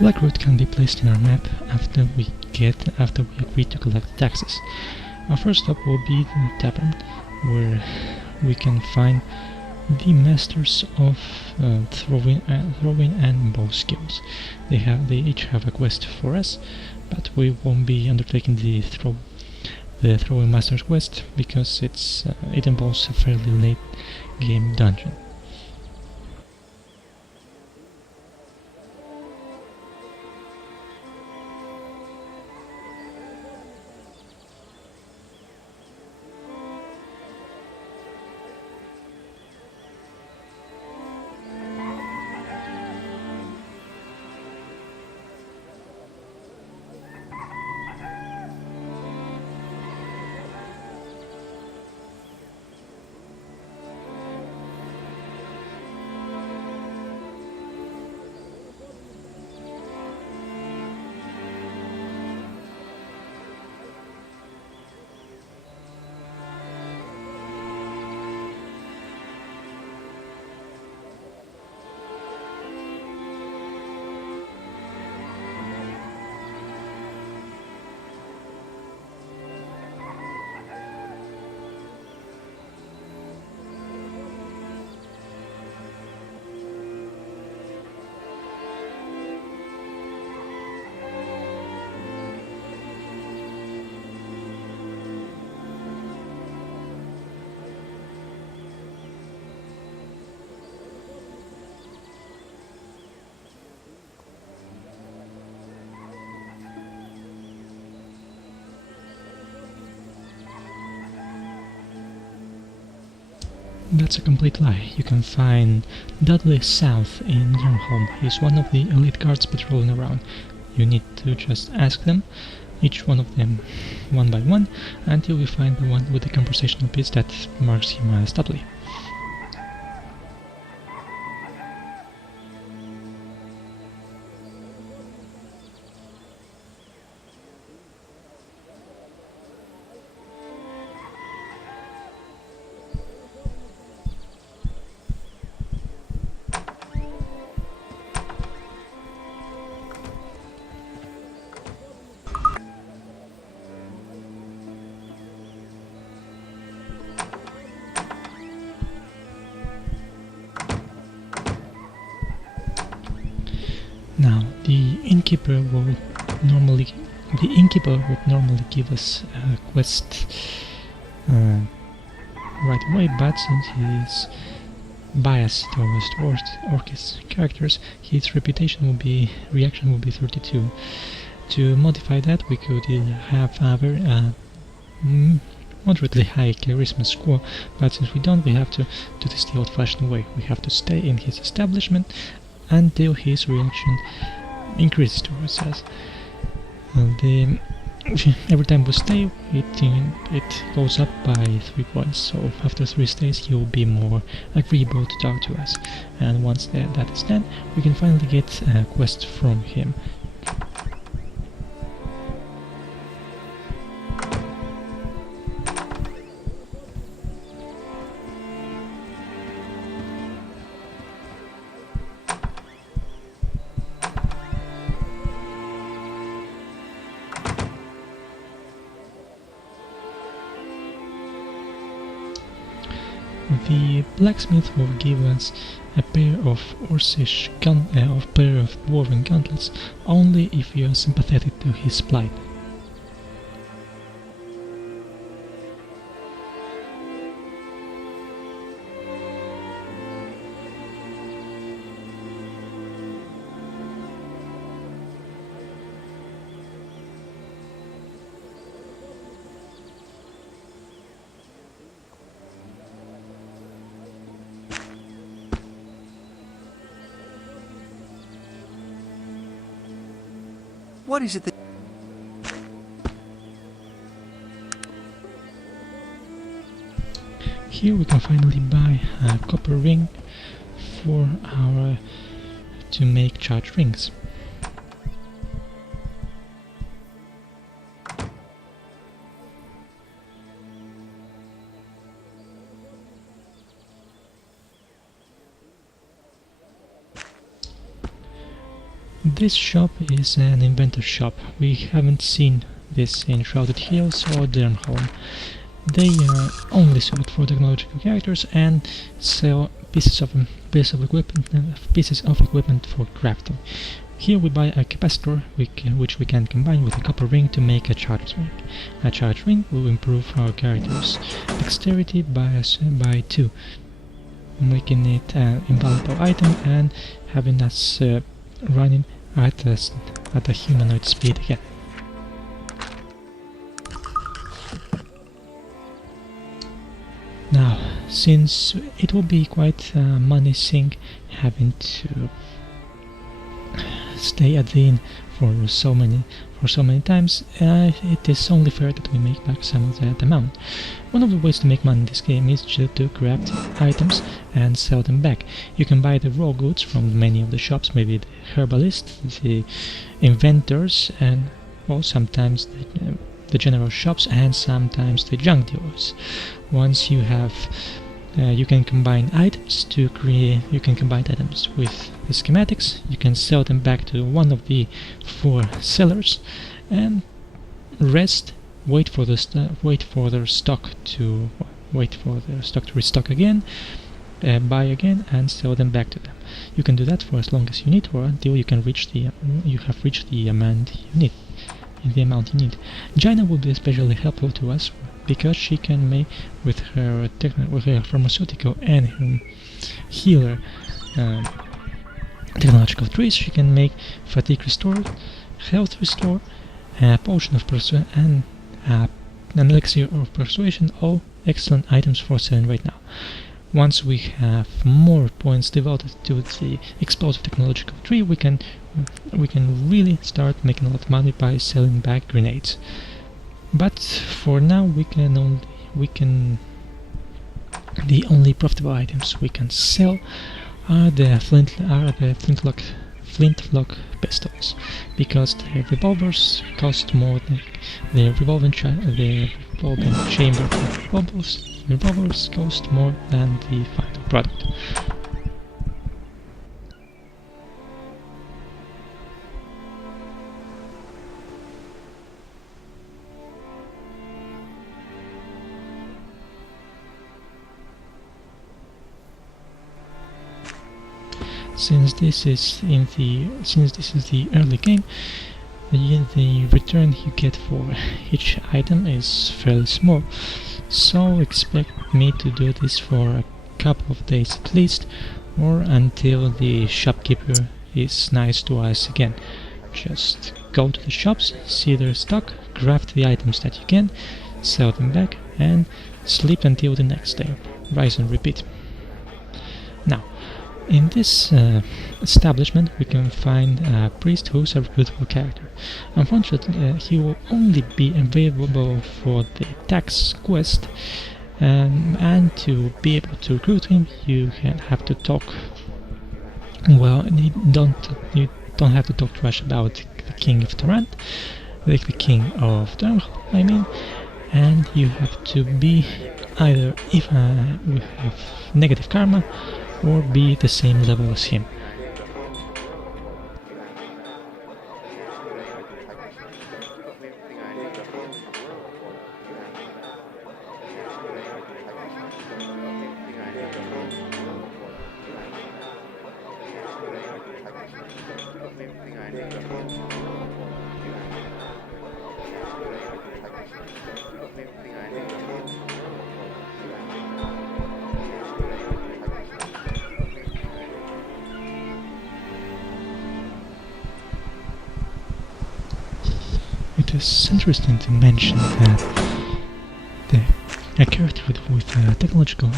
blackroot can be placed in our map after we agree to collect taxes. Our first stop will be the tavern, where we can find the masters of throwing and bow skills. They each have a quest for us, but we won't be undertaking the throwing master's quest because it involves a fairly late game dungeon. That's a complete lie. You can find Dudley South in Yarnholm. He's one of the elite guards patrolling around. You need to just ask them, each one of them one by one, until you find the one with the conversational piece that marks him as Dudley. Now, the innkeeper would normally give us a quest right away, but since he's biased towards Orcish characters, his reaction will be 32. To modify that, we could have either moderately high charisma score, but since we don't, we have to do this the old-fashioned way. We have to stay in his establishment until his reaction increases towards us. Every time we stay, it goes up by 3 points, so after 3 stays he will be more agreeable to talk to us, and once that is done, we can finally get a quest from him. The blacksmith will give us a pair of dwarven gauntlets only if you are sympathetic to his plight. What is it that... Here we can finally buy a copper ring for our to make charged rings. This shop is an inventor shop. We haven't seen this in Shrouded Hills or Dernholm. They are only sold for technological characters and sell pieces of equipment for crafting. Here we buy a capacitor which we can combine with a copper ring to make a charge ring. A charge ring will improve our character's dexterity by 2, making it an invaluable item and having us running at a humanoid speed again. Now, since it will be quite a money sink having to stay at the inn for so many times, it is only fair that we make back some of that amount. One of the ways to make money in this game is to craft items and sell them back. You can buy the raw goods from many of the shops, maybe the herbalist, the inventors, and well, sometimes the general shops, and sometimes the junk dealers. Once you have you can combine items to create. You can combine items with the schematics. You can sell them back to one of the 4 sellers, and rest. Wait for their stock to restock again. Buy again and sell them back to them. You can do that for as long as you need, or until you can reach the amount you need. Jaina will be especially helpful to us because she can make with her pharmaceutical and her healer technological trees. She can make fatigue restore, health restore, a potion of persuasion, and an elixir of persuasion. All excellent items for selling right now. Once we have more points devoted to the explosive technological tree, we can really start making a lot of money by selling back grenades. But for now, the only profitable items we can sell are the flintlock pistols, because the revolvers cost more than the revolving chamber for revolvers cost more than the final product. Since this is the early game, the return you get for each item is fairly small, so expect me to do this for a couple of days at least, or until the shopkeeper is nice to us again. Just go to the shops, see their stock, craft the items that you can, sell them back, and sleep until the next day. Rise and repeat. Now, in this establishment we can find a priest who's a recruitable character. Unfortunately, he will only be available for the tax quest, and to be able to recruit him you have to talk. Well, you don't have to talk to us about the King of Tarant, the King of Dernholm, I mean, and you have to be either we have negative karma or be the same level as him. It is interesting to mention that a character with a technological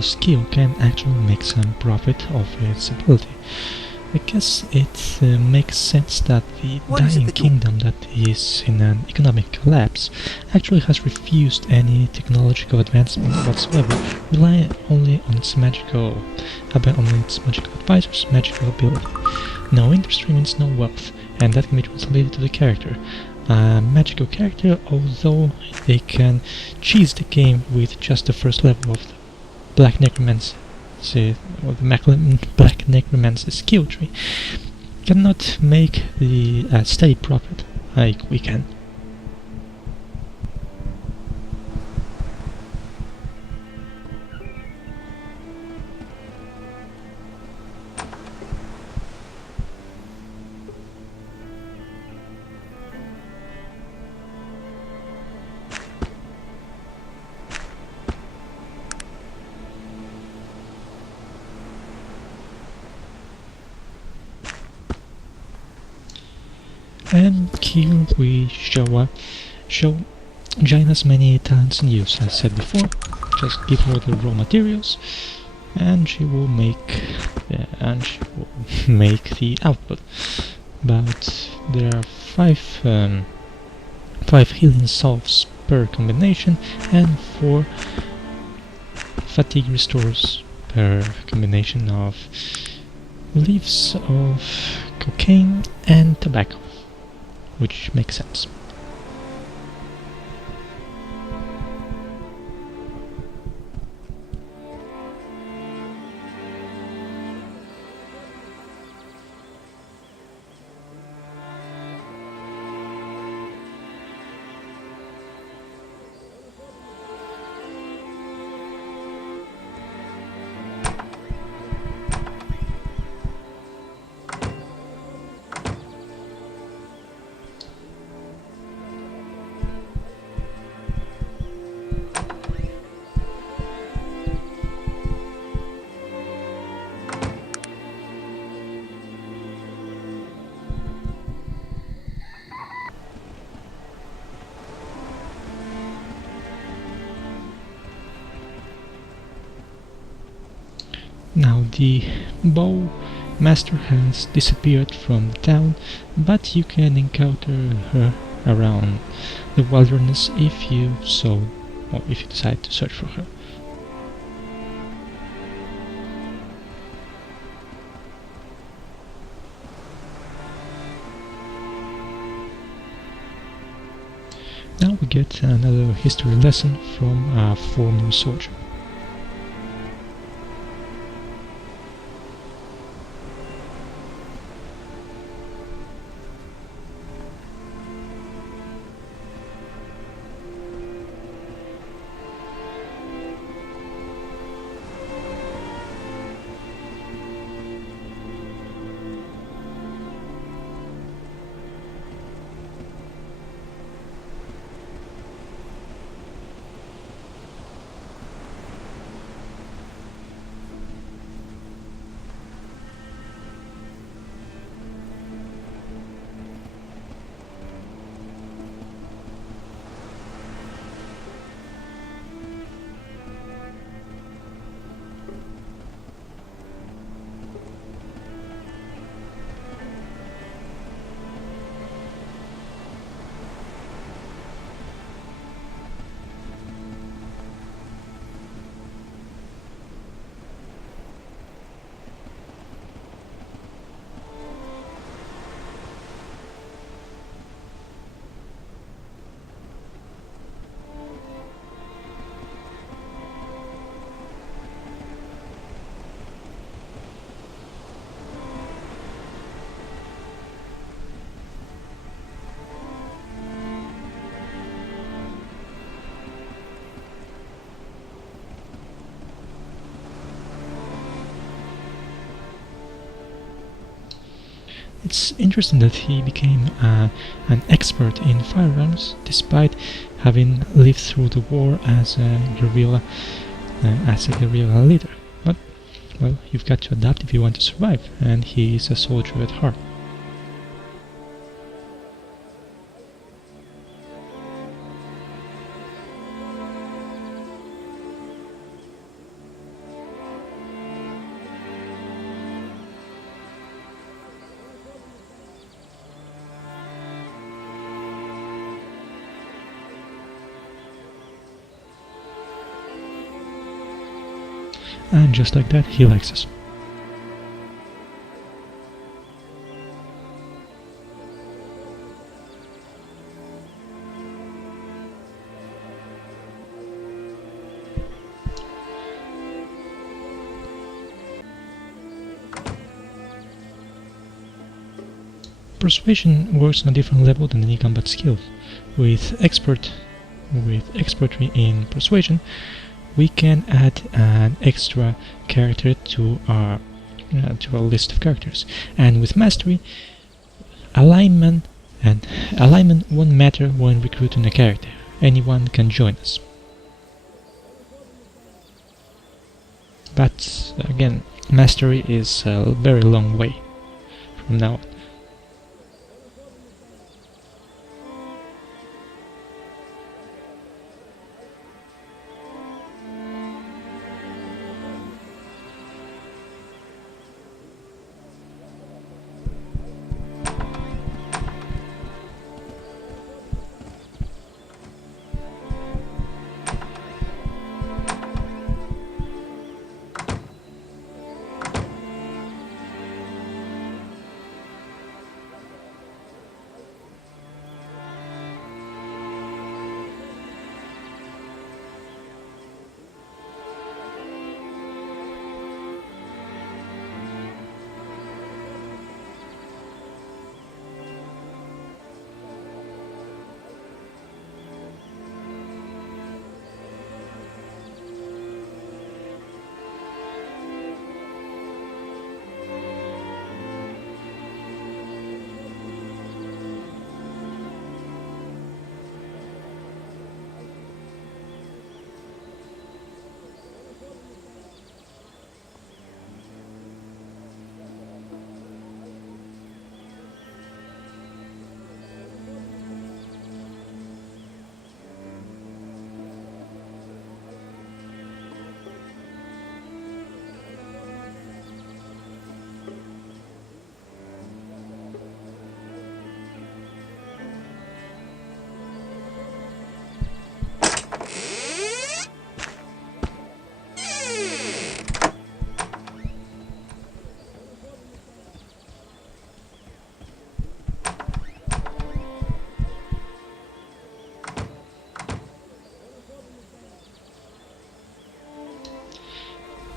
skill can actually make some profit of its ability. I guess it makes sense that the dying kingdom that is in an economic collapse actually has refused any technological advancement whatsoever, relying only on its magical advisor's magical ability. No industry means no wealth, and that can be translated to the character. A magical character, although they can cheese the game with just the first level of the Black Necromancer skill tree, cannot make the steady profit like we can. And here we show Jaina's many talents in use. As I said before, just give her the raw materials, and she will make the output. But there are five healing salves per combination, and 4 fatigue restores per combination of leaves of cocaine and tobacco, which makes sense. Now the bow master has disappeared from the town, but you can encounter her around the wilderness if you decide to search for her. Now we get another history lesson from a former soldier. It's interesting that he became an expert in firearms despite having lived through the war as a guerrilla leader. But, well, you've got to adapt if you want to survive, and he is a soldier at heart. And just like that, he likes us. Persuasion works on a different level than any combat skill. With expertry in Persuasion, we can add an extra character to our list of characters, and with Mastery, alignment won't matter when recruiting a character. Anyone can join us. But again, Mastery is a very long way from now on.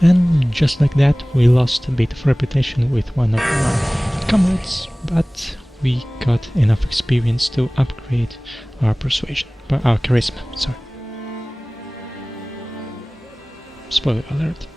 And just like that, we lost a bit of reputation with one of our comrades, but we got enough experience to upgrade our persuasion, our charisma, sorry. Spoiler alert.